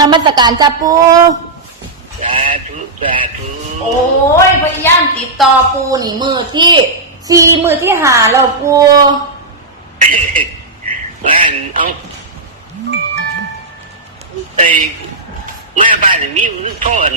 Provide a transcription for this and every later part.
นมัสการจ้าปูสาธุสาธุโอ้ยพยายามติดต่อปูนี่มือที่สี่มือที่หาแล้วปูบ้านเอาไอ้แม่บ้านนี่มีโทษ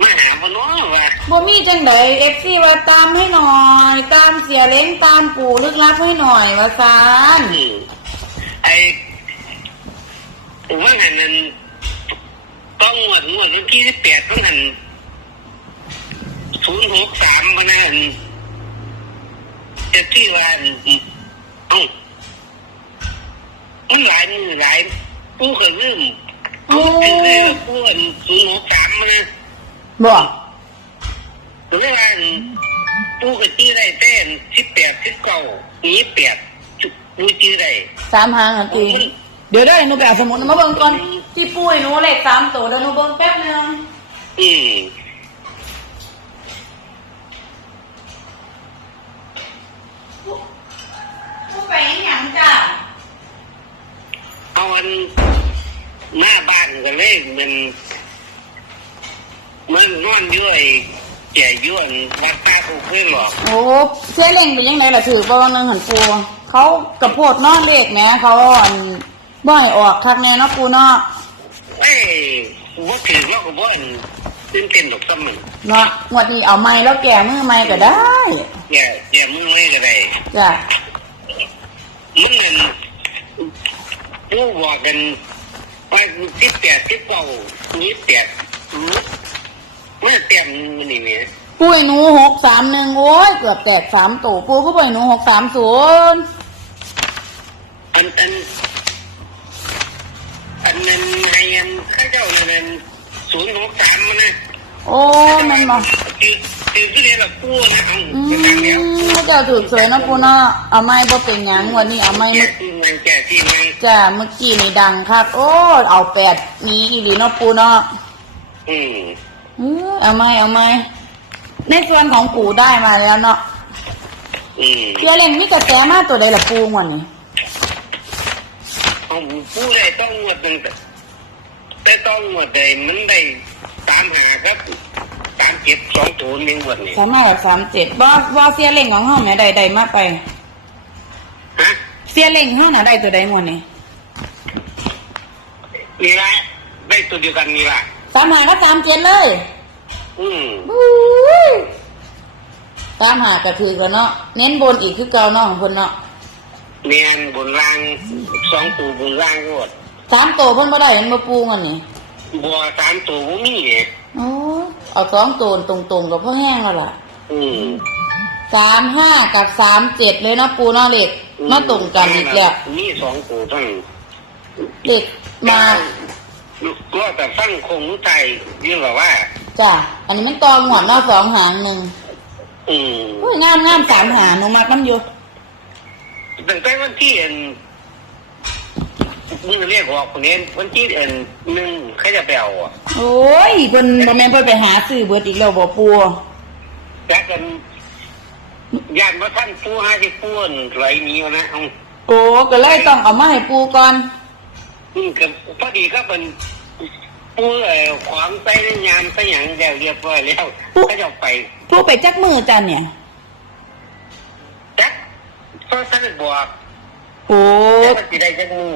มาหาพ่อน้องว่าบ่มีจังไดเอฟซีว่าตามให้หน่อย ตามเสียเล้งตามปู่ลึกลับให้หน่อยว่าซานอืมไอ้ว่าหันนั้น ต้องงวดงวดวันที่สิบแปดต้องหันศูนย์หกสามมานะอันจะที่วันเอ้ามันหลายมือหลายผู้ก็ลืมโอ้ถึงเลยผู้อันศูนย์หกสามมานะบ่ผมเรียกว่าปูกับจื้ได้เต้นสิบแปดสิบเก้านี้แปดปูจื้อได้สามหางอะตีเดี๋ยวได้หนูไปเอาสมุดมาเบิ่งก่อน ที่ปูให้หนูเลขสามตัวแล้วหนูเบิ่งแป๊บนึงอืมปูไปหยังจ้ะเอาอันหน้าบ้านกันเลยมัน มันนอนด้วยแก่ย้วนวัดตากูเคยหลอกโอ้เสียเล้งเป็นยังไงล่ะถือบ่ว่านึงหันปูเขากระโพดนอนเลขแหมเขาอันบ่ให้ออกคักแน่เนาะปูเนาะเอ้ยว่าถือว่ากับว่าตื่นเต้นดอกซ้ำมันเนาะงวดนี้เอาไม้แล้วแก่มือไม้ก็ได้แก่แก่มือไว้ก็ได้จ้ะมันนั่นปูบอกกันว่าสิบแปดสิบเก้านี้แปดเมื่อเต็มมันนี่เนี่ยปุ้ยหนูหกสามหนึ่งโอ้ยเกือบแตกสามตัวปูก็ปุ้ยหนูหกสามศูนย์อันอันอันนั้น ไงอันข้าเจ้านั่นศูนย์หกสามมันนะโอ้มันมาคือคือที่เรียกว่ากู้นะเอาอืมจะนั่งแล้วพระเจ้าถือสวยเนาะปูเนาะเอาไม้บ่เป็นหยังวันนี้เอาไม้แก่เมื่อที่มันแก่ที่มันจ้ะเมื่อกี้นี่ดังคักโอ้เอาแปดนี้อีหลีเนาะปูเนาะอืมเออเอาไม้เอาไม้ในส่วนของปู่ได้มาแล้วเนาะอืมเชื่อเล่งมีกระแสมาตัวใดล่ะปูงวันนี้ เอากู้ได้ต้องงวดหนึ่งแต่ ต้องงวดใดมันได้ตามหาครับตามเก็บสองตัวหนึ่งงวดนี่สามารถแบบสามเจ็ดว่าว่าเสียเล่งของห้องเนี่ยใดใดมาไป ฮะเสียเล่งห้าน่ะได้ตัวใดหมดนี่นี่ละได้ตัวเดียวกันนี่ละสามหาก็สามเจ็ดเลยอืมบู๊ยตามหากระถือกันเนาะเน้นบนอีกคือเก่าเนาะของคนเนาะ เนียนบนล่างสองตัวบนล่างงวด สามตัวเพิ่นบ่ได้เห็นบ่ปูกันนี่บัวสามตัวบ่มีเนี่ยโอ้เอาสองตัวตรงๆกับพ่อแห้งแล้วล่ะอืมสามห้ากับสามเจ็ดเลยเนาะปูเนาะเล็กมาตรงกันอีกแล้วมีสองตัวทั้งเล็กมาก็แต่ฟังคงใจเรียกว่าจ้ะอันนี้มันตองหัวเนาะสองหางหนึ่งอืมโอ้ยงามงามสามหางหนูมากน้ำอยู่ตั้งแต่วันที่เอ็น มือเรียกว่าคนนี้วันที่เอ็นหนึ่งใครจะไปเอาอะโอ้ยเพิ่นบ่แม่นเพิ่นไปหาซื้อเบิดอีกแล้วบ่ปูจักกันญาติว่าท่านผู้ห้าที่ผู้นไหลหนี้นะเอาโอ้ก็เลยต้องเอามาให้ปูก่อน อืมกับพอดีก็เป็นผู้เอ่อขวางใส่ในยามใส่หยังแล้วเรียบร้อยแล้วเขาจะไปปูไปจักมือจันเนี่ยจักก็ท่านบอกโอ้จักว่าสิได้จักมือ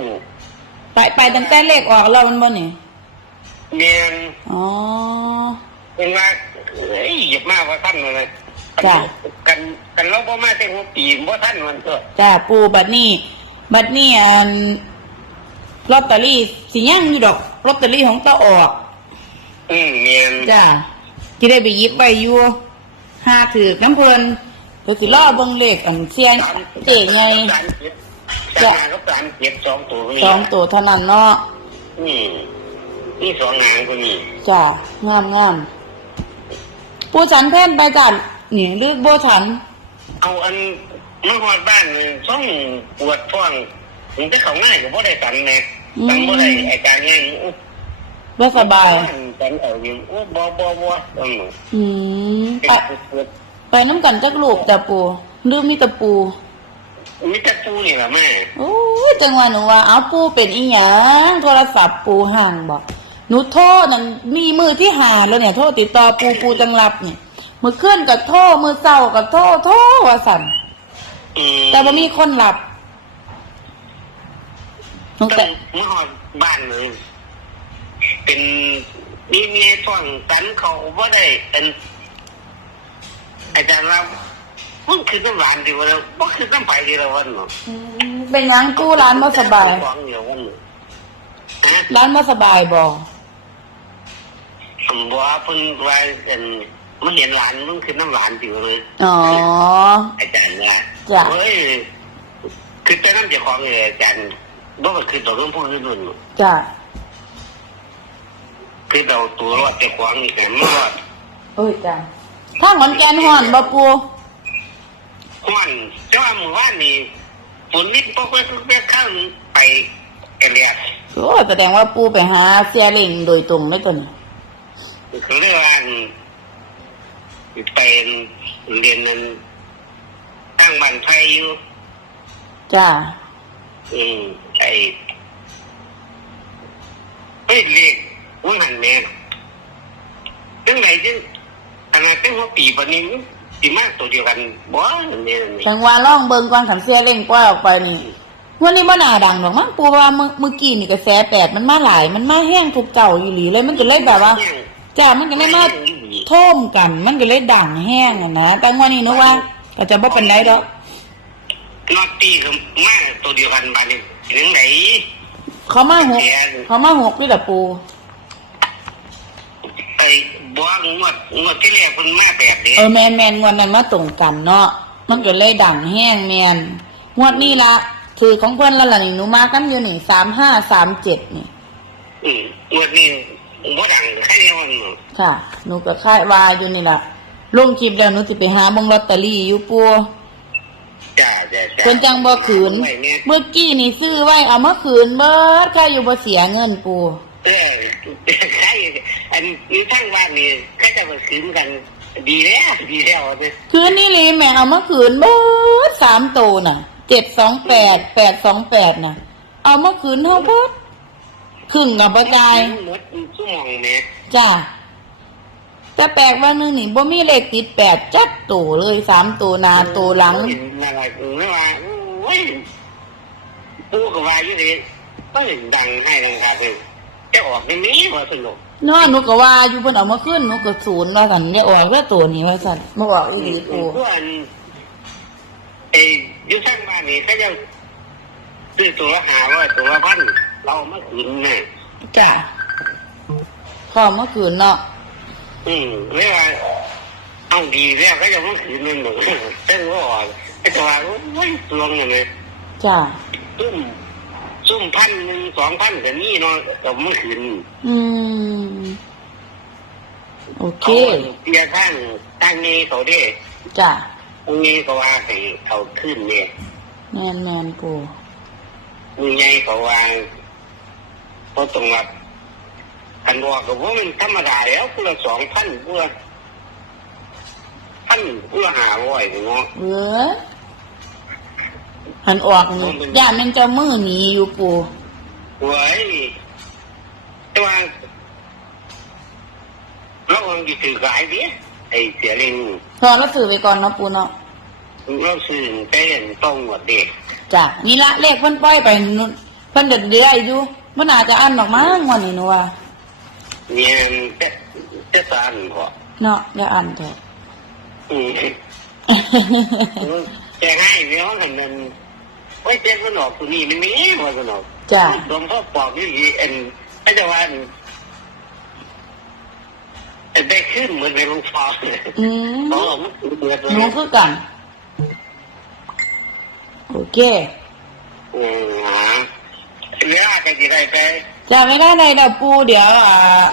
ไปไปตั้งแต่เลขออกแล้วมันบ่นี่เมียนอ๋อ เป็นว่าเอ้ยหยิบมาว่าท่านเลยจ้ะ กันกันเราบ่มาแต่หัวปีบ่ท่านมันก็จ้าปูบัดนี้บัดนี้อันลอตเตอรี่สิยังอยู่ดอกลอตเตอรี่ของตาออก อืมเมียนจ้าที่ได้ไปหยิบไปอยู่หาถือน้ำเพลินก็คือล่อเบิ่งเลขอันเสียงเจ๋ไงสามเจ็ดสามงานก็สามเจ็ดสองตัวนี่สองตัวเท่านั้นเนาะอืมนี่สองงานคนนี้จ้างามงามปูฉันแท่นไปจ้านี่ลึกโบฉัน เอาอันมาหอดบ้านนี่ต้องปวดท้องถึงจะเขาง่ายก็บ่ได้สันแน่สันบ่ได้ไอ้การงานอุ๊บ่สบายสันเอาอยู่อุ๊บ่บ่บ่อืมอืมเป็นไปปวดไปน้ำกันจักลูกจ้ะปูลืมมีแตะปู มีแต่ปูนี่ล่ะแม่โอ้ยจังหวะหนูว่าเอาปูเป็นอีหยังโทรศัพท์ปูห่างบอกหนูโทษนั่นมีมือที่หาแล้วเนี่ย โทษติดต่อปูปูจังรับเนี่ยมือเคลื่อนกับโทษมือเศร้ากับโทษโทษว่าสั่นอืมแต่ว่ามีคนหลับหนูต้แต่องเมื่อหอดบ้านเลยเป็นมีเมียส่องกันเขาว่าได้เป็นอาจารย์เรา มันคือน้ำหวานดีวะแล้วมันคือน้ำไปดีแล้ววันเนาะอืมเป็นหยังปูร้านบ่สบาย ของเดียววันเนาะฮะร้านบ่สบายบ่ผมบอกว่าเพิ่นว่าเป็นมันเห็นหวานมันคือน้ำหวานอยู่เลยอ๋อ อาจารย์ว่าจ้ะ เฮ้ยคือแต่น้ำเจ้าของเลยอาจารย์บ่ว่าคือตัวเรื่องพวกนี้นู่น จ้ะคือเราตัวรอดเจ้าของนี่แต่ไม่รอดเอ้ยจ้ะถ้าขอนแก่นฮ้อนบ่ปู ห้อนเจ้าว่าหมู่บ้านนี่ฝนนิดพวกเพื่อนเพื่อนข้างไปเอเลียโอ้แสดงว่าปูไปหาเสียเล่งโดยตรงเลยตัวนี้คือเรื่องว่าไปเรียนนั้นตั้งบ้านไทยอยู่ จ้ะอืมไอ้เฮ้ยเรียกว่าหันแม่จังไหนจังขนาดจังหัวปีปาน นี้ปีมากตัวเดียวกันบ่หันแม่นี่จังว่าล่องเบิ่งก่อนขันเสียเล่งปล่อยออกไปนี่วันนี้บ่น่าดังหรอกมั้งปูว่าเมื่อเมื่อกี้นี่กระแสแปดมันมาหลาย มันมาแห้งทุกเก่าอยู่หลีเลยมันก็เลยแบบว่าจ้ามันก็เลยมาโท่มกัน มันก็เลยดังแห้งอะนะแต่ว่านี่หนูว่าก็จะบ่เป็นไรดอกนอตตีคือมาตัวเดียวกันบาดนี้ถึงไหนเขามาหกเขามาหกนี่แหละปูไอ้ บัวงวดงวดที่แรกมันมาแบบนี้เออแมนแมนงวดนั้นมาตรงกันเนาะมันก็เลยดังแห้งแมนงวดนี้ละคือของเพื่อนละหลังหนูมากันอยู่หนึ่งสามห้าสามเจ็ดนี่อืมงวดนี้บ่ดังใครเนี่ยมันค่ะ หนูก็คาดว่าอยู่นี่ละลงคลิปแล้วหนูจะไปหาบงลอตเตอรี่อยู่ปูจ้าจ้าจ้าเพิ่นจังบ่ขืนไว้เนี่ยเมื่อกี้นี่ซื้อไว้เอามาขืนเบิดค่าอยู่บ่เสียเงินปูเออใคร อันนี้ทั้งบ้านนี่ก็จะมาคืนกัน ดีแล้วดีแล้วเนี่ยคืนนี้ลีแม่เอามาขืนเบิดสามโตวน่ะเจ็ดสองแปดแปดสองแปดน่ะ เอามาขืนเท่าเบิดครึ่งกับประจายหมดชั่วโมงเนี่ยจ้าแต่แปลกว่านึงนี่บ่มีเลขติดแปดจัดตัวเลยสามตัวหนาตัวหลังมาอะไรไม่ว่าโอ้ยปูกับวาอยู่ดีก็ดังให้ดังครับเลยจะ ออกในนี้ว่าสนุกเนาะหนูก็ว่าอยู่เพิ่นเอามาขึ้นหนูก็ศูนย์ว่าสันได้ออกแค่ตัวนี้ว่าสันบ่ออกอีหลีปูพวกอันไอ้อยุข้างบ้านนี่ก็จะซื้อตัวละหาร้อยตัวละพันเรามาคืนเนี่ยจ้าพอเมื่อคืนเนาะอืมเวลาเอาดีแล้วก็จะมาคืนนั่นหนึ่งเต้นว่าอ่อนไอ้ตัวโอ้ยตวงอย่างเงี้ยจ้าซุ่ม ซุ่มพันหนึ่งสองพันแต่นี่เนาะแต่เมื่อคืนอืม โอเคเขาเตียข้างข้างนี้เขาเด้จ้าตรงนี้ก็ว่าให้เอาขึ้นเนี่ยแมนแมนปูมือใหญ่เขาว่าเขาตรงรับคันบอกกับว่ามันธรรมดาแล้วกูละสองพันกูละพันกูละห้าร้อยเนาะเออ หันออกนี่ย่านมันจะมือหนีอยู่ปูหวยแต่ว่าเราลองอยู่ถือกายดิไอ้เสียเร่งพอแล้วสื่อไปก่อนเนาะปูเนาะเราซื้อใจเห็นต้องหมดเด็กจ้ะนี่ละเลขเพิ่นปล่อยไปนู่นเพิ่นเดือดเดือยอยู่มันอาจจะอันออกมาวันนี้หนูว่าเนี่ยจะจะสานพอเนาะอย่าอันเถอะอืมจะให้เนาะเห็นมัน ไว้เจ๊สนอกตัวนี้มันมีพอสนอกจ้ะหลวงพ่อปอกนี่เอ็นพระเจ้าวันได้ขึ้นเหมือนเป็นหลวงพ่ออืมเพราะว่ามันเดือดหนูคือกันโอเคอืมฮะเนื้อกันจีได้ไปจะไม่ได้ในดอกปูเดี๋ยวอ่า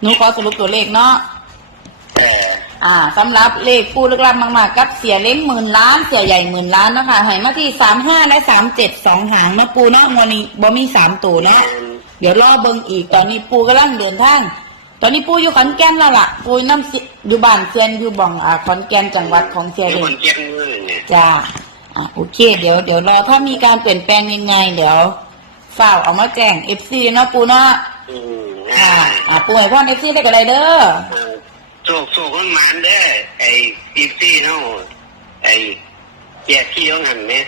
หนูขอสรุปตัวเลขเนาะแต่อ่าสำหรับเลขปูลึกลับมากๆกับเสียเล้งหมื่นล้านเสียใหญ่หมื่นล้านเนาะคะให้มาที่สามห้าและสามเจ็ดสองหางเนาะปูเนาะงวดนี้บ่มีสามตัวเนาะเดี๋ยวรอเบิ่งอีกตอนนี้ปูกำลังเดินทาง ตอนนี้ปูอยู่ขอนแก่นแล้วล่ะ ปูน้ำสิอยู่บ้านเซียนอยู่บ่องอ่าขอนแก่นจังหวัดของเซียเป็นเล้คงนเจ็บมือเนี่ยจ้าอะโอเค เดี๋ยว เดี๋ยวรอ ถ้ามีการเปลี่ยนแปลงยังไง เดี๋ยวฝ่าวเอามาแจ้งเอฟซีเนาะปูเนาะอืมอ่าอ่าปูให้พ่อเอฟซีได้ก็ได้เด้อโศ กโศกมันหมานเด้อไอ้อีซี่เนาะไอ้แยกขี้ของหันเนี่ย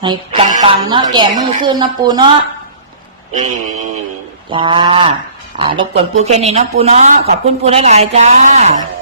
ให้ปังๆเนาะแก่มือขึ้นนะปูเนาะอืมจ้า อ่ารบกวนปูแค่นี้เนาะปูเนาะขอบคุณปูหลายๆจ้าเออ